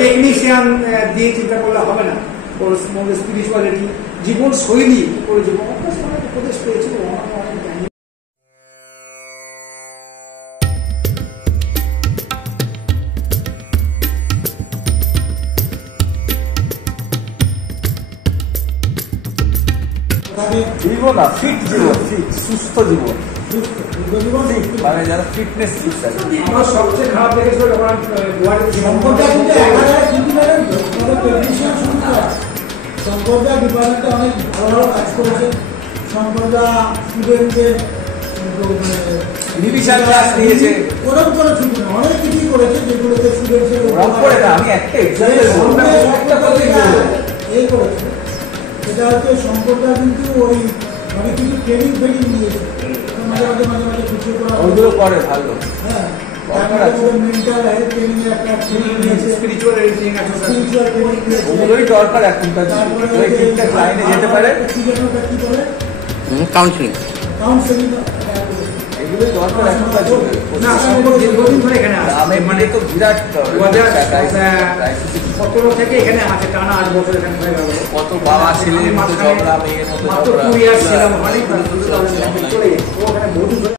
Technician দিয়ে চিন্তা করলে হবে না। ওর মধ্যে স্পিরিচুয়ালিটি, জীবন শৈলী, ওর জীবন উপদেশ পেয়েছে। জীবন না, ফিট জীবন, ফিট সুস্থ জীবন, মানে যারা ফিটনেস আমার সবচেয়ে খারাপ লেগেছিল যখন সম্পদা ডিপার্টমেন্টে অনেক ভালো ভালো কাজ করেছে। সম্পদা স্টুডেন্টদের রিভিশন ক্লাস নিয়েছে, ওরকম করে ছুটি না, অনেক কিছুই করেছে যেগুলোতে স্টুডেন্টদের আমি একটা এক্সাম্পল এই করেছে। এটা হচ্ছে সম্পদা কিন্তু ওই অনেক কিছু ট্রেনিং ফেনিং নিয়েছে, মাঝে মাঝে মাঝে মাঝে কিছু করা ওইগুলো করে ভালো। হ্যাঁ, মেন্টাল হেলথ ট্রেনিং একটা ট্রেনিং নিয়েছে, স্পিরিচুয়াল ট্রেনিং নিয়েছে। ওগুলোই দরকার এখনকার ঠিকঠাক লাইনে যেতে পারে। কি বলে কাউন্সিলিং, কাউন্সিলিং এগুলোই দরকার এখনকার যুগে। না, সম্পদ দীর্ঘদিন ধরে এখানে আছে, মানে তো বিরাট 2017 থেকে এখানে আছে, টানা 8 বছর এখানে হয়ে গেল। কত বাবা ছেলের মতো ঝগড়া, মেয়ের মতো মাত্র ঝগড়া, 2 ইয়ার ছিলাম, অনেক চলে গেছে। ও ওখানে বহু